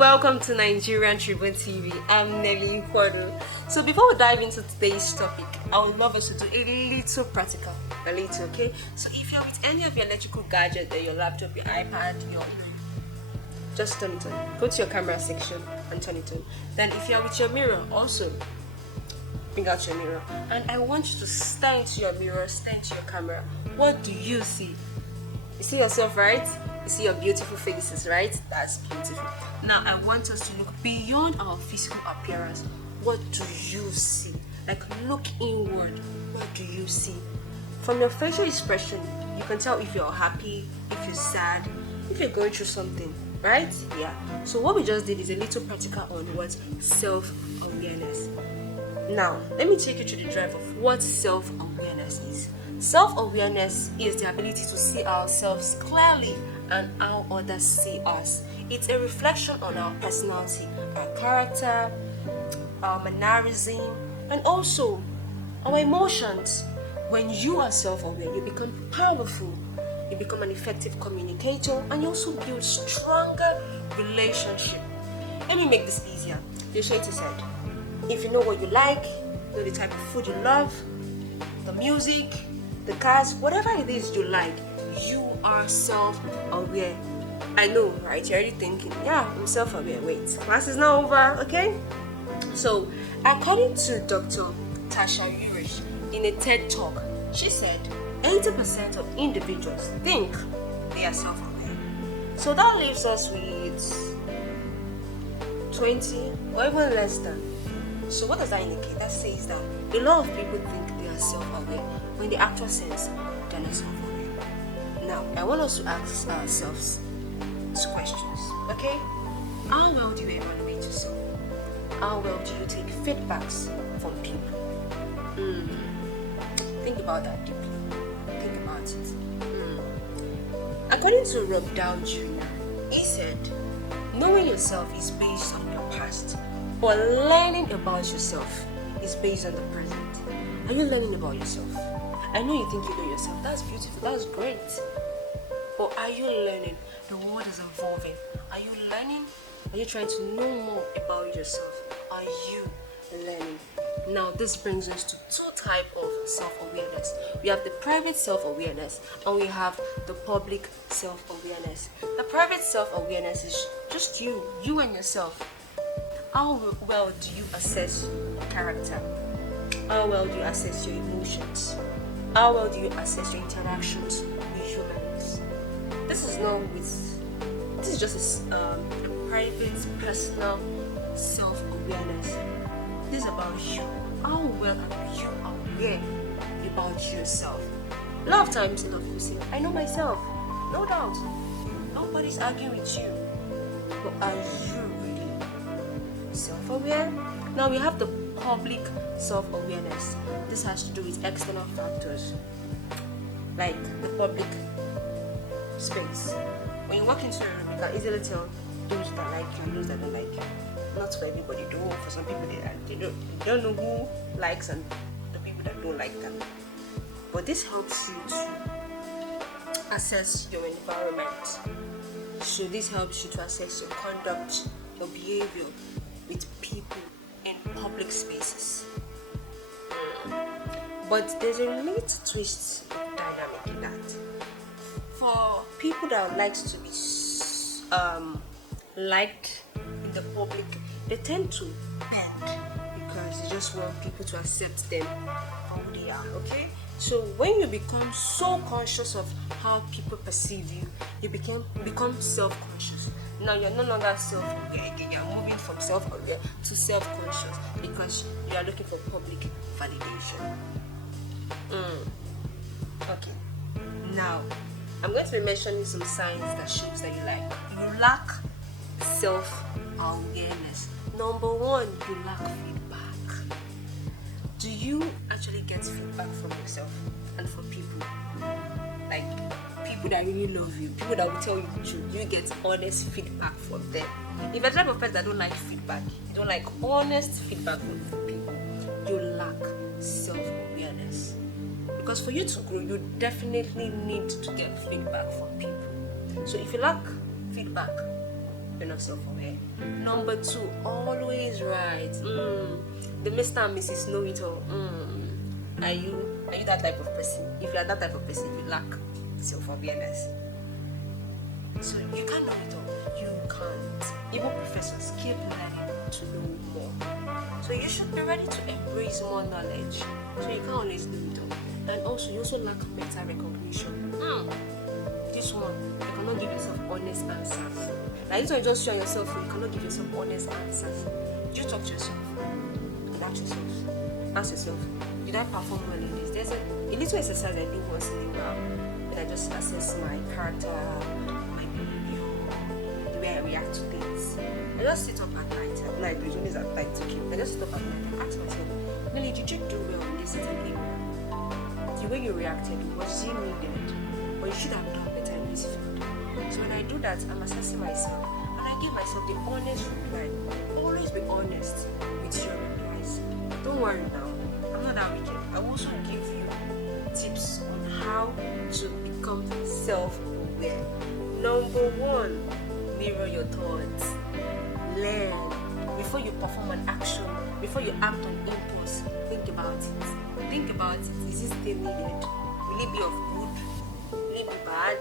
Welcome to Nigerian Tribune TV. I'm Nelly Kwado. So before we dive into today's topic, I would love us to do a little practical. A little, okay? So if you're with any of your electrical gadgets, your laptop, your iPad, just turn it on. Go to your camera section and turn it on. Then if you're with your mirror, also bring out your mirror. And I want you to stare into your mirror, stare into your camera. What do you see? You see yourself, right? You see your beautiful faces, right? That's beautiful. Now I want us to look beyond our physical appearance. What do you see? Like, look inward. What do you see? From your facial expression, you can tell if you're happy, if you're sad, if you're going through something, right? Yeah. So what we just did is a little practical on what self-awareness. Now, let me take you to the drive of what self-awareness is. Self-awareness is the ability to see ourselves clearly and how others see us. It's a reflection on our personality, our character, our mannerism, and also our emotions. When you are self-aware, you become powerful, you become an effective communicator, and you also build stronger relationship. Let me make this easier. The shade side. If you know what you like, know the type of food you love, the music, the cars, whatever it is you like, you are self-aware. I know, right? You're already thinking, yeah, I'm self-aware. Wait, class is not over, okay? So, according to Dr. Tasha Urish, in a TED Talk, she said 80% of individuals think they are self-aware. So that leaves us with 20 or even less than. So what does that indicate? That says that a lot of people think they are self-aware when the actual sense they're not self-aware. Now, I want us to ask ourselves two questions, okay? How well do you evaluate yourself? How well do you take feedbacks from people? Think about that deeply. Think about it. According to Rob Dow Jr., he said, knowing yourself is based on your past, but learning about yourself is based on the present. Are you learning about yourself? I know you think you know yourself. That's beautiful. That's great. But are you learning? The world is evolving. Are you learning? Are you trying to know more about yourself? Are you learning? Now, this brings us to two types of self-awareness. We have the private self-awareness and we have the public self-awareness. The private self-awareness is just you and yourself. How well do you assess your character? How well do you assess your emotions? How well do you assess your interactions with humans? This is just a private, personal self-awareness. This is about you. How well are you aware about yourself? A lot of times, a lot of people say, I know myself. No doubt. Nobody's arguing with you. But are you really self-aware? Now we have the public self-awareness. This has to do with external factors, like the public space. When you walk into a room, you can easily tell those that like you and those that don't like you. Not for everybody, though. For some people, they don't know who likes and the people that don't like them. But this helps you to assess your environment. So this helps you to assess your conduct, your behavior with people in public spaces. But there's a little twist dynamic in that. For people that likes to be liked in the public, they tend to bend because they just want people to accept them for who they are, okay? So when you become so conscious of how people perceive you, you become self-conscious. Now you're no longer self-aware again, you're moving from self-aware to self-conscious because you are looking for public validation. Okay. Now, I'm going to be mentioning some signs that shows that you lack self-awareness. Number one, you lack feedback. Do you actually get feedback from yourself and from people? Like people that really love you, people that will tell you the truth. You get honest feedback from them. If you're the type of person that don't like feedback, you don't like honest feedback from people, you lack self-awareness. Because for you to grow, you definitely need to get feedback from people. So if you lack feedback, enough self-aware. Number 2, always right. The Mr. and Mrs. Know It All. Are you that type of person? If you are that type of person, you lack self-awareness. So you can't know it all. You can't. Even professors keep learning to know more. So you should be ready to embrace more knowledge. So you can't always know it all. And also, you also lack mental recognition. This one, you cannot give yourself honest answers. Like this one, you just show yourself, you cannot give yourself honest answers. You talk to yourself and ask yourself, did I perform well in this? There's a little exercise I do once in a while when I just assess my character, my behavior, the way I react to things. I just sit up at night usually is at night, okay? I just sit up at night and ask myself, Nelly, did you do well in this certain area? The way you reacted, was it needed? Or you should have done better in this field? So when I do that, I'm assessing myself and I give myself the honest reply. Always be honest with your replies. Don't worry now, I'm not that wicked. I will also give you tips on how to become self-aware. Number 1, mirror your thoughts. Learn. Before you perform an action, before you act on impulse, think about it. Think about it. Is this thing needed? Will it be of good? Will it be bad?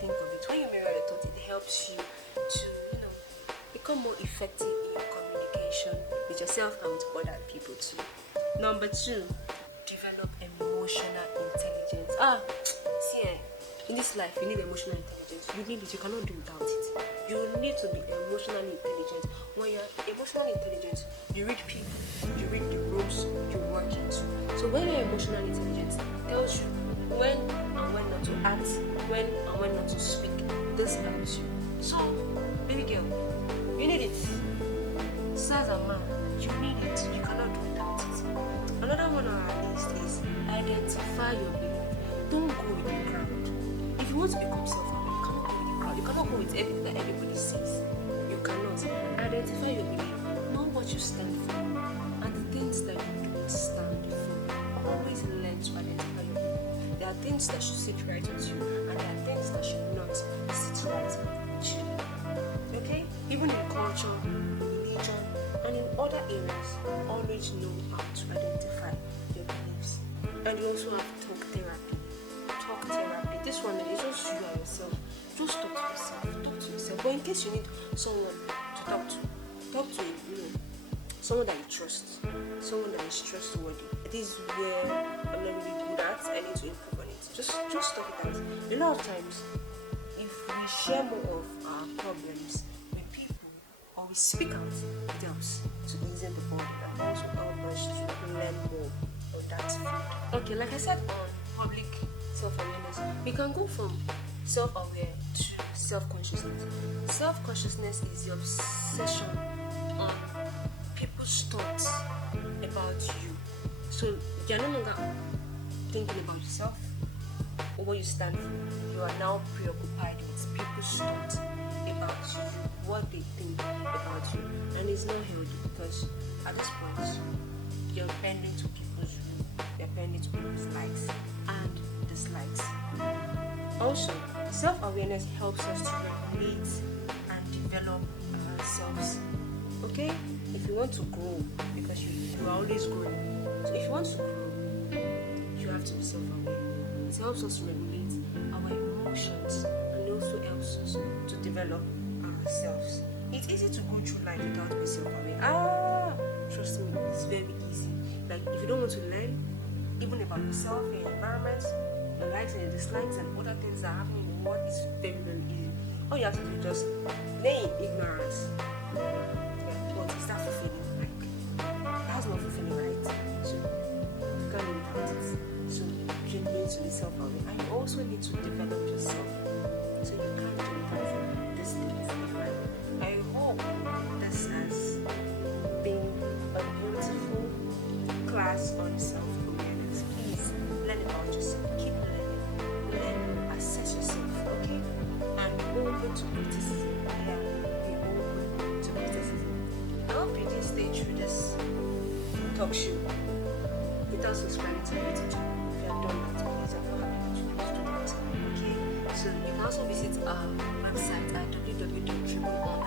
Think of it. When you mirror your thoughts, it helps you to, become more effective in your communication with yourself and with other people too. Number 2, develop emotional intelligence. In this life, you need emotional intelligence. You need it. You cannot do without it. You need to be emotionally intelligent. When you're emotionally intelligent, you read people, you read the rules you work into. So when you're emotionally intelligent, it tells you when and when not to act, when and when not to speak. This helps you. So, baby girl, you need it. So as a man, you need it. You cannot do without it. Another one on our list is identify your belief. Don't go with the crowd. If you want to become self-aware, you cannot go with the crowd. You cannot go with everything that everybody says. You cannot. Identify your belief. Know what you stand for and the things that you don't stand for. Always learn to identify your belief. There are things that should sit right with you and there are things that should not sit right with you. Okay? Even in culture, religion, and in other areas, always know how to identify your beliefs. And you also have talk therapy. This one is just you and yourself. Just talk to yourself. But in case you need someone to talk to someone that you trust, someone that is trustworthy. This is where I'm not really good at. I need to improve on it. Just talk it out. A lot of times, if we share more of our problems with people or we speak out, it helps to ease the burden and also help us to learn more of that field. Okay, like I said on public self-awareness, we can go from self-aware to self-consciousness. Self-consciousness is the obsession on people's thoughts about you. So you're no longer thinking about yourself or what you stand for. You are now preoccupied with people's thoughts about you, what they think about you. And it's not healthy because at this point, you're bending to people's view, you're bending to people's likes and dislikes. Also, self-awareness helps us to regulate and develop ourselves. Okay? If you want to grow, because you are always growing. So if you want to grow, you have to be self-aware. It helps us to regulate our emotions and it also helps us to develop ourselves. It's easy to go through life without being self-aware. Trust me, it's very easy. Like if you don't want to learn, even about yourself and your environment, the likes and the dislikes and other things that are happening in the world, is very, very easy. All you have to do is just lay in ignorance. But is that fulfilling? That's not fulfilling, right? So you can't live without it. So you need to be self-aware and you also need to develop yourself. So you can't do without these things in life. I hope this has been a beautiful class on self-awareness. Please learn about yourself. Keep learn, assess yourself, okay? And be open to criticism. Be open to criticism. I hope you did stay through this talk show without subscribing to the YouTube channel. If you have done that, please, I'm not happy that you do that. Okay? So you can also visit our website at www.triple